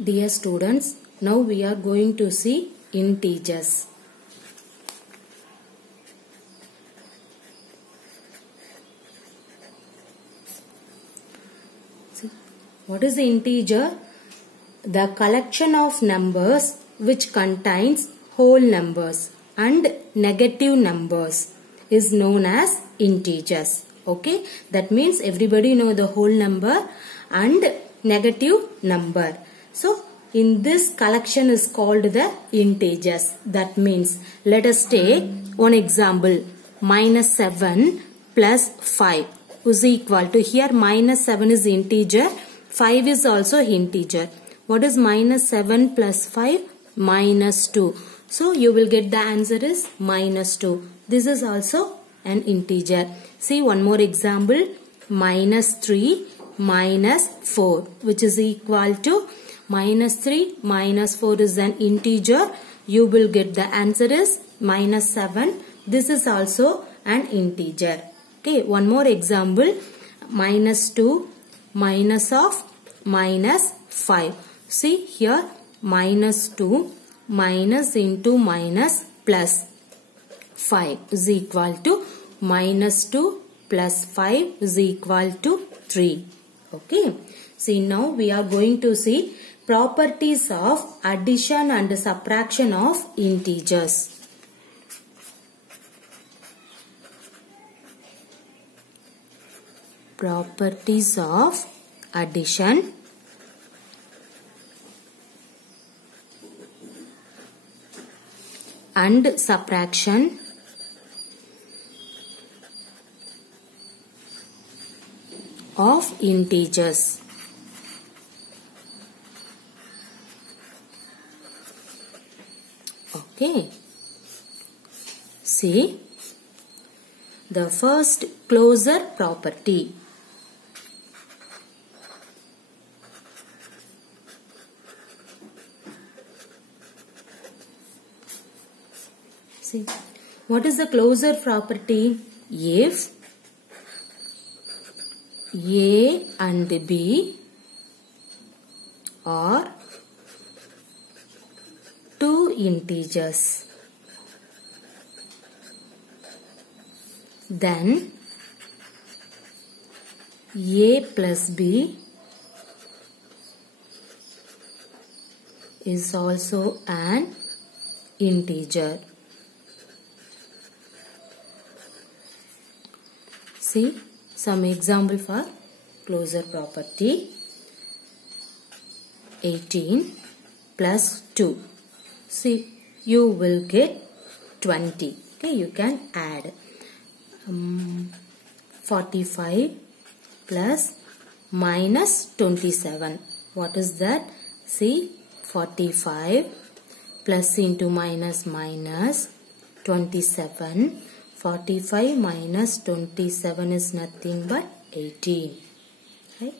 Dear students, now we are going to see integers. See, what is the integer? The collection of numbers which contains whole numbers and negative numbers is known as integers. Okay, that means everybody know the whole number and negative number. So, in this collection is called the integers. That means, let us take one example. Minus 7 plus 5 is equal to, here minus 7 is integer, 5 is also integer. What is minus 7 plus 5? Minus 2. So, you will get the answer is minus 2. This is also an integer. See one more example. Minus 3 minus 4, which is equal to minus 3 minus 4 is an integer. You will get the answer is minus 7. This is also an integer. Okay, one more example. Minus 2 minus of minus 5. See here, minus 2 minus into minus plus 5 is equal to minus 2 plus 5 is equal to 3. Okay. See, now we are going to see properties of addition and subtraction of integers. Properties of addition and subtraction of integers. Okay. See, the first closure property. See, what is the closure property? If A and B are two integers, then A plus B is also an integer. See some example for closure property. 18 plus 2. See, you will get 20. Okay, you can add. 45 plus minus 27. What is that? See, 45 plus into minus minus 27. 45 minus 27 is nothing but 18. Right?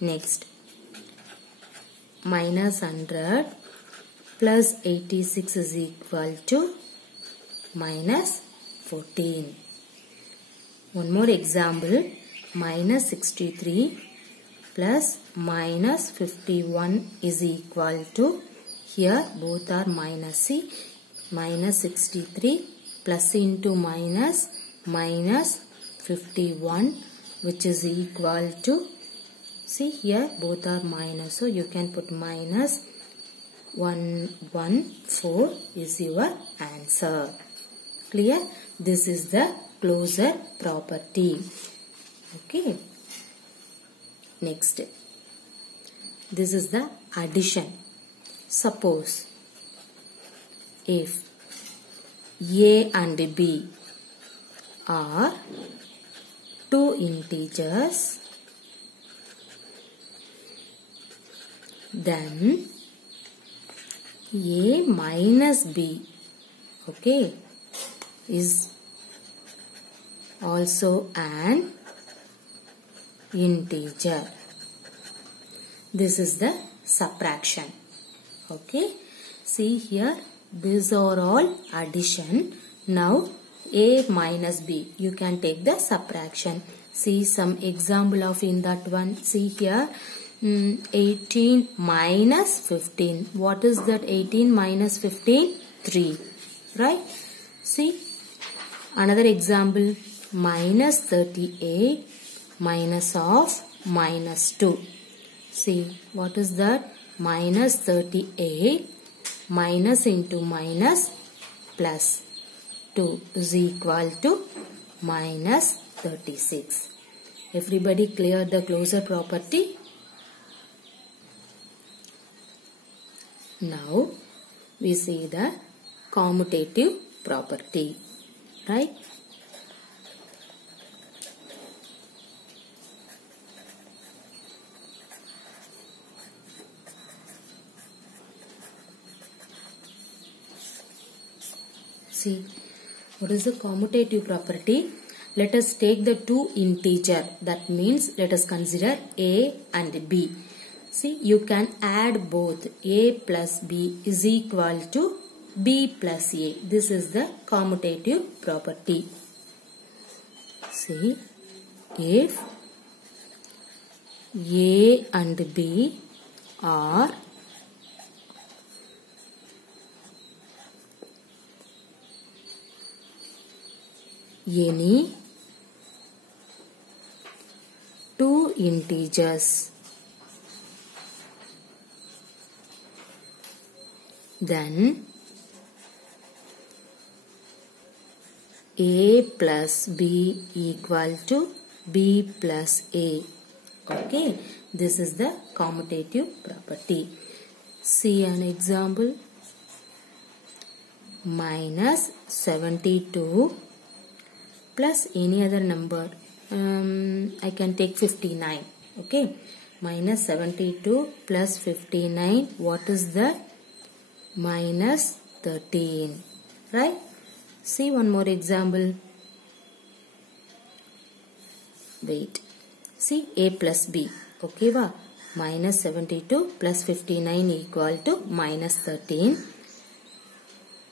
Next, minus 100 plus 86 is equal to minus 14. One more example. Minus 63 plus minus 51 is equal to, here both are minus. See, minus 63 plus into minus minus 51, which is equal to, see here both are minus, so you can put minus 114 is your answer. Clear? This is the closure property. Okay. Next, this is the addition. Suppose if A and B are two integers, then A minus B, okay, is also an integer. This is the subtraction. Okay, see here, these are all addition. Now A minus B, you can take the subtraction. See some example of in that one. See here, 18 minus 15. What is that 18 minus 15? 3. Right? See, another example. Minus 38 minus of minus 2. See, what is that? Minus 38 minus into minus plus 2 is equal to minus 36. Everybody clear the closure property? Now we see the commutative property, right? See, what is the commutative property? Let us take the two integer. That means let us consider a and b. See, you can add both. A plus b is equal to b plus a. This is the commutative property. See, if a and b are any two integers, then a plus b equal to b plus a. Okay, this is the commutative property. See an example. Minus 72 plus any other number. I can take 59. Okay, minus 72 plus 59. What is that? Minus 13. Right? See one more example. Wait. See, a plus b. Okay, va? Minus 72 plus 59 equal to minus 13.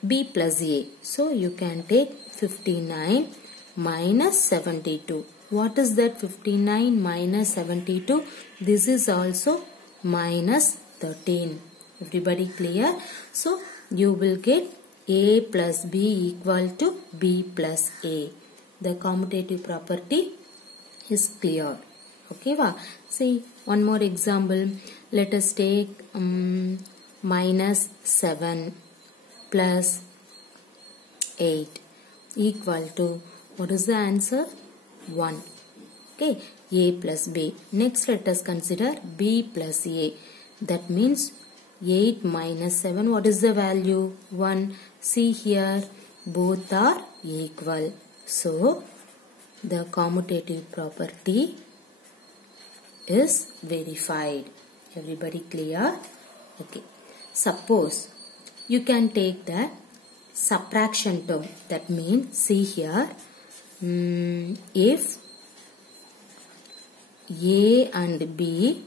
B plus a. So you can take 59 minus 72. What is that 59 minus 72? This is also minus 13. Everybody clear? So you will get a plus b equal to b plus a. The commutative property is clear. Okay, va? See one more example. Let us take minus 7 plus 8 equal to, what is the answer? 1. Okay, a plus b. Next let us consider b plus a. That means 8 minus 7. What is the value? 1. See here, both are equal. So the commutative property is verified. Everybody clear? Okay. Suppose you can take the subtraction term. That means, see here, if a and b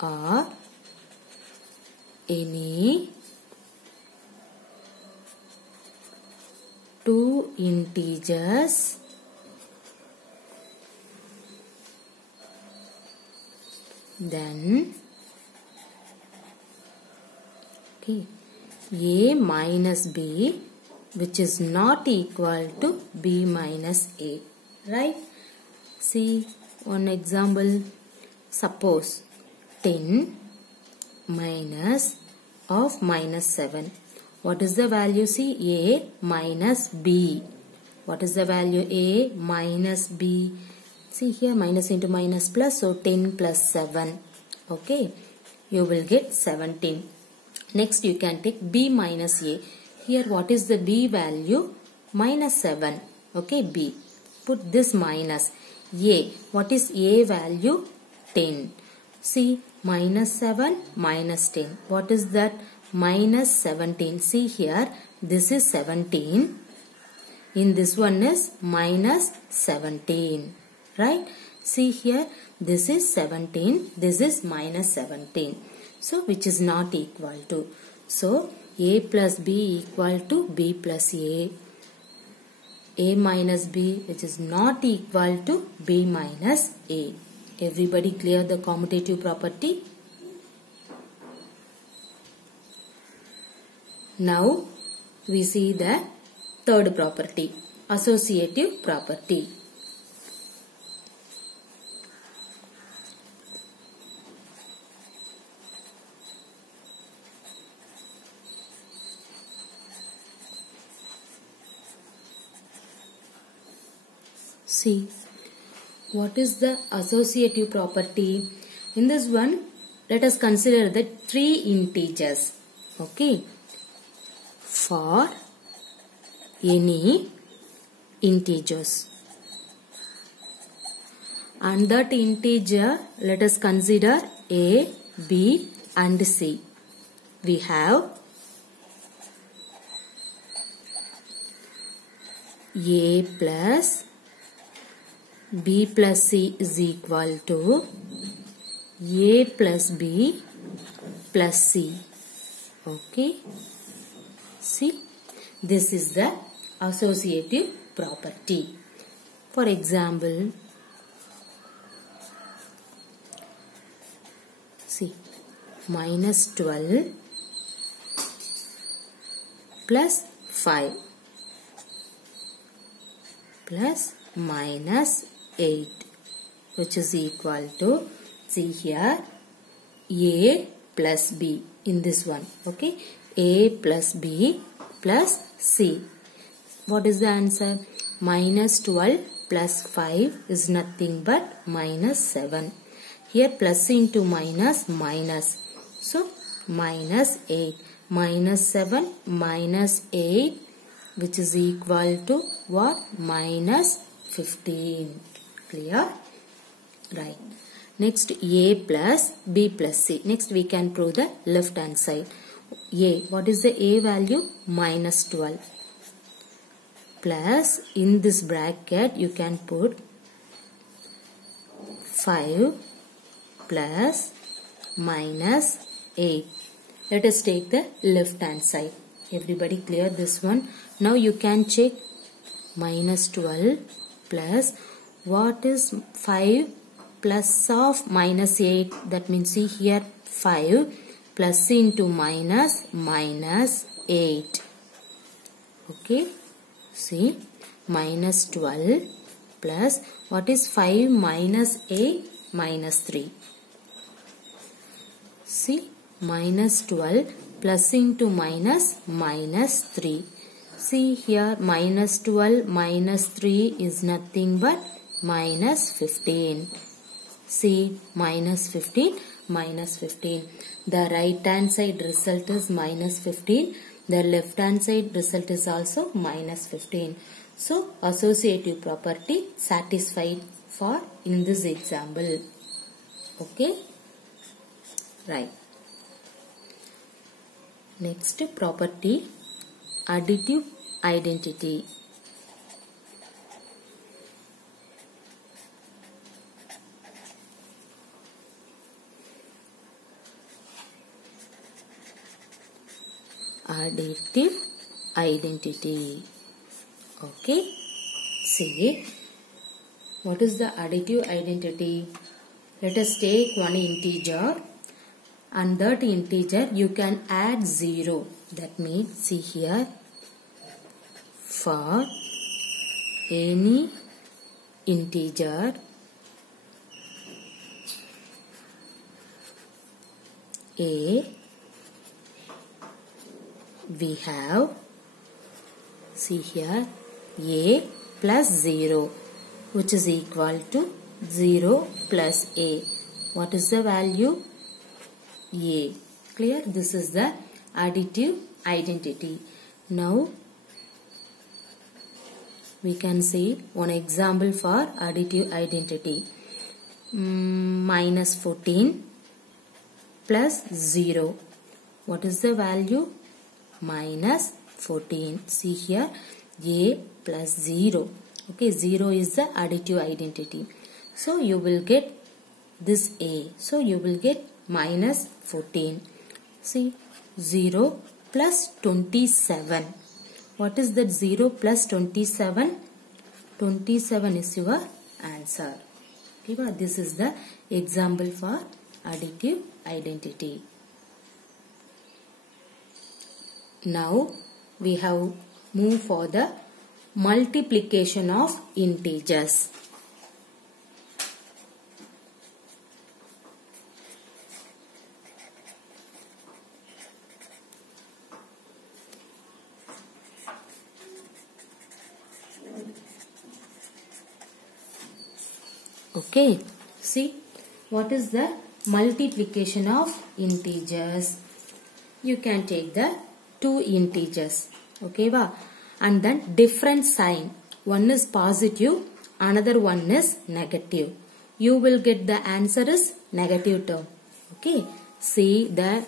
are any two integers, then okay, a minus b, which is not equal to b minus a. Right? See one example. Suppose 10 minus of minus 7. What is the value? See, a minus b. What is the value? A minus b. See here, minus into minus plus, so 10 plus 7. Okay, you will get 17. Next you can take b minus a. Here what is the b value? Minus 7. Okay, b. Put this minus. A. What is a value? 10. See, minus 7 minus 10. What is that? Minus 17. See here, this is 17. In this one is minus 17. Right? See here, this is 17. This is minus 17. So, which is not equal to. So, a plus b equal to b plus a. A minus b, which is not equal to b minus a. Everybody clear the commutative property? Now we see the third property, associative property. See, what is the associative property? In this one, let us consider the three integers. Okay. For any integers. And that integer, let us consider A, B and C. We have A plus B plus C is equal to A plus B plus C. Okay. See, this is the associative property. For example, see, minus 12 plus 5 plus minus 8, which is equal to, see here, A plus B in this one. Okay, A plus B plus C. What is the answer? Minus 12 plus 5 is nothing but minus 7. Here plus into minus, minus. So minus 8. Minus 7 minus 8, which is equal to what? Minus 15. Clear? Right. Next, A plus B plus C. Next we can prove the left hand side. A, what is the A value? Minus 12. Plus, in this bracket you can put 5 plus minus 8. Let us take the left hand side. Everybody clear this one? Now you can check minus 12 plus, what is 5 plus of minus 8? That means, see here, 5 plus into minus, minus 8. Okay. See, minus 12 plus, what is 5 minus 8? Minus 3. See, minus 12 plus into minus, minus 3. See here, minus 12 minus 3 is nothing but minus 15. See, minus 15, minus 15. The right hand side result is minus 15. The left hand side result is also minus 15. So, associative property satisfied for in this example. Okay. Right. Next property, additive identity. Additive identity. Okay. See, what is the additive identity? Let us take one integer, and that integer you can add 0. That means, see here, for any integer A, we have, see here, A plus 0, which is equal to 0 plus A. What is the value? A. Clear? This is the additive identity. Now, we can see one example for additive identity. Minus 14 plus 0. What is the value? Minus 14. See here, A plus 0. Okay, 0 is the additive identity. So, you will get this A. So, you will get minus 14. See, 0 plus 27. What is that 0 plus 27? 27 is your answer. Okay, but this is the example for additive identity. Now we have moved for the multiplication of integers. Okay, see what is the multiplication of integers? You can take the two integers, okay, and then different sign. One is positive, another one is negative. You will get the answer is negative term. Okay, see the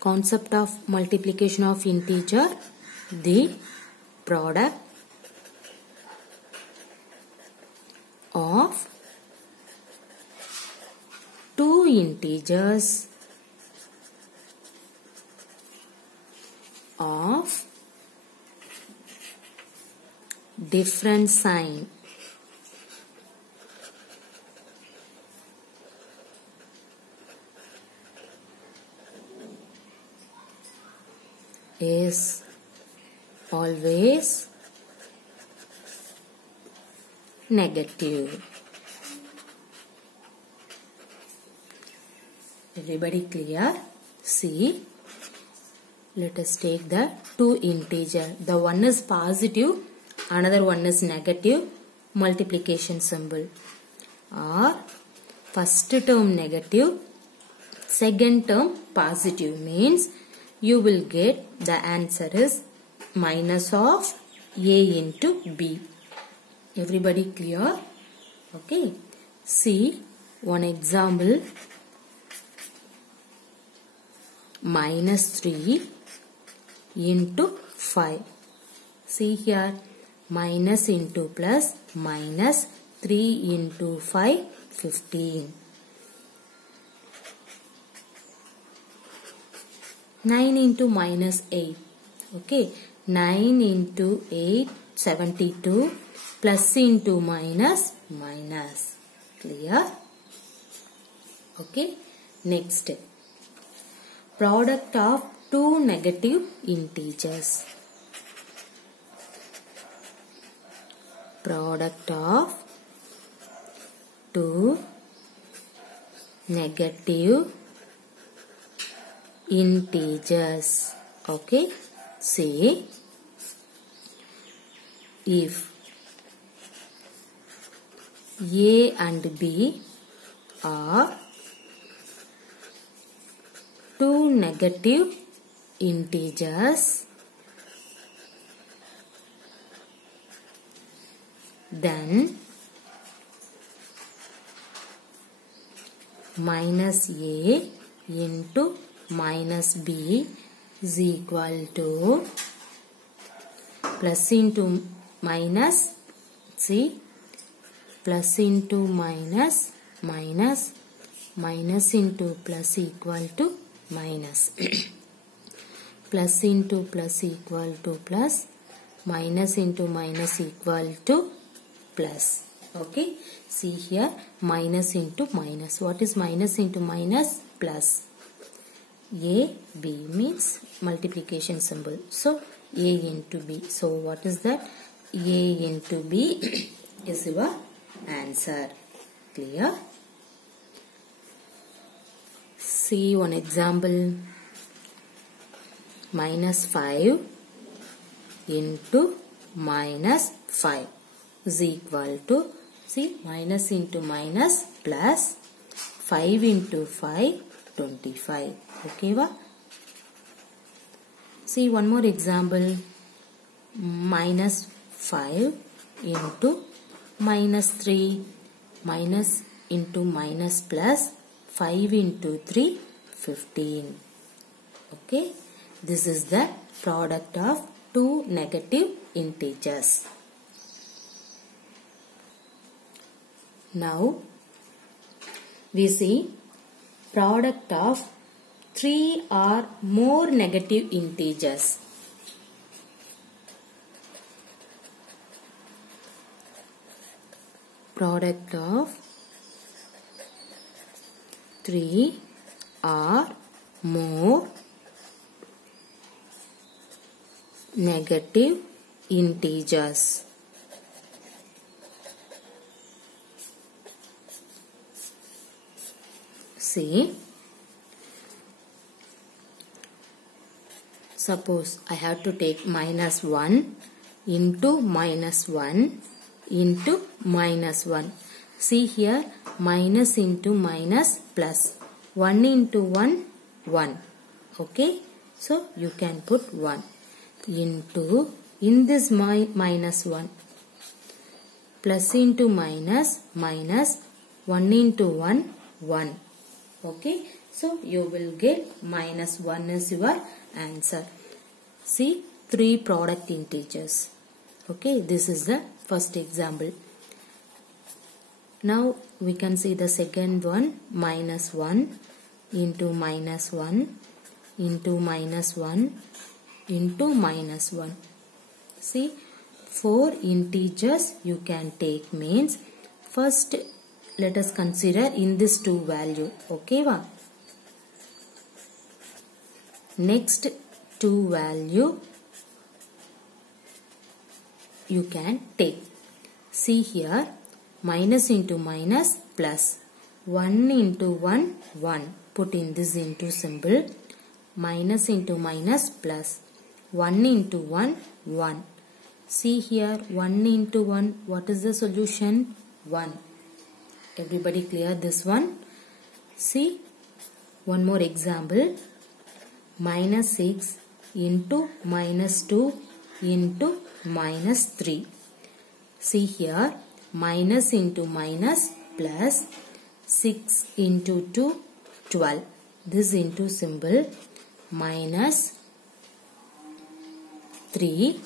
concept of multiplication of integer. The product of two integers of different sign is always negative. Everybody clear? See, let us take the two integer. The one is positive, another one is negative. Multiplication symbol. Or first term negative, second term positive means you will get the answer is minus of A into B. Everybody clear? Okay. See one example. Minus 3 into 5. See here, minus into plus, minus 3 into 5, 15. 9 into minus 8. Okay, 9 into 8, 72. Plus into minus, minus. Clear? Okay, next. Product of two negative integers. Product of two negative integers. Okay, say if A and B are two negative integers, then minus A into minus B is equal to plus into minus, see, plus into minus, minus, minus into plus equal to minus. Plus into plus equal to plus, minus into minus equal to plus. Okay, see here, minus into minus. What is minus into minus? Plus. A, B means multiplication symbol. So, A into B. So, what is that? A into B is your answer. Clear? See one example. Minus 5 into minus 5 is equal to, see, minus into minus plus 5 into 5, 25. Okay, va? See one more example. Minus 5 into minus 3, minus into minus plus 5 into 3, 15. Okay, this is the product of two negative integers. Now we see product of 3 or more negative integers. Product of 3 or more negative integers. See, suppose I have to take -1 into -1 into -1. See here, minus into minus plus. 1 into 1, 1. Okay, so you can put 1 into, in this minus 1, plus into minus, minus 1 into 1, 1. Okay, so you will get minus 1 is your answer. See, 3 product integers. Okay, this is the first example. Now we can see the second one, minus 1 into minus 1 into minus 1 into minus 1. See, 4 integers you can take means, first let us consider in this 2 value. Okay, va? Next 2 value you can take. See here, minus into minus plus. 1 into 1, 1. Put in this into symbol. Minus into minus plus. 1 into 1, 1. See here, 1 into 1. What is the solution? 1. Everybody clear this one? See, one more example. Minus 6 into minus 2 into minus 3. See here, minus into minus plus 6 into 2, 12. This into symbol minus 3,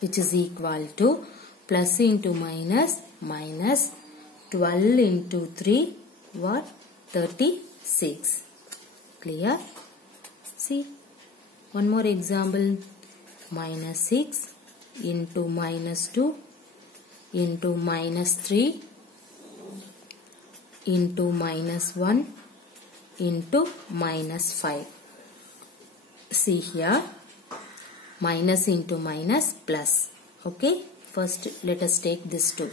which is equal to plus into minus, minus 12 into 3, what? 36. Clear? See, one more example. Minus 6 into minus 2 into minus 3 into minus 1 into minus 5. See here, minus into minus plus. Okay, first let us take this 2.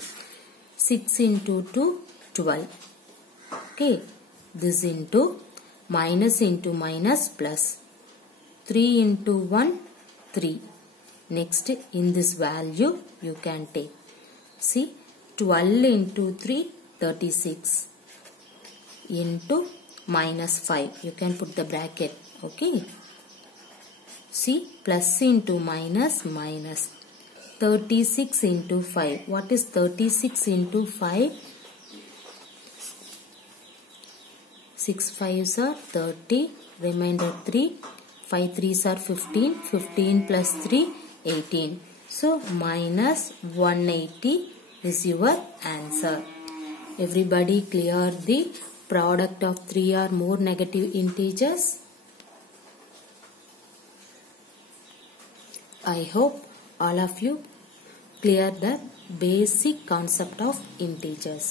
6 into 2, 12. Okay, this into minus into minus plus. 3 into 1, 3. Next, in this value you can take. See, 12 into 3, 36 into minus 5. You can put the bracket. Okay. See, plus into minus, minus. 36 into 5. What is 36 into 5? 6 5s are 30. Remainder 3. 5 3s are 15. 15 plus 3, 18. So, minus 180 is your answer. Everybody clear the product of 3 or more negative integers? I hope all of you clear the basic concept of integers.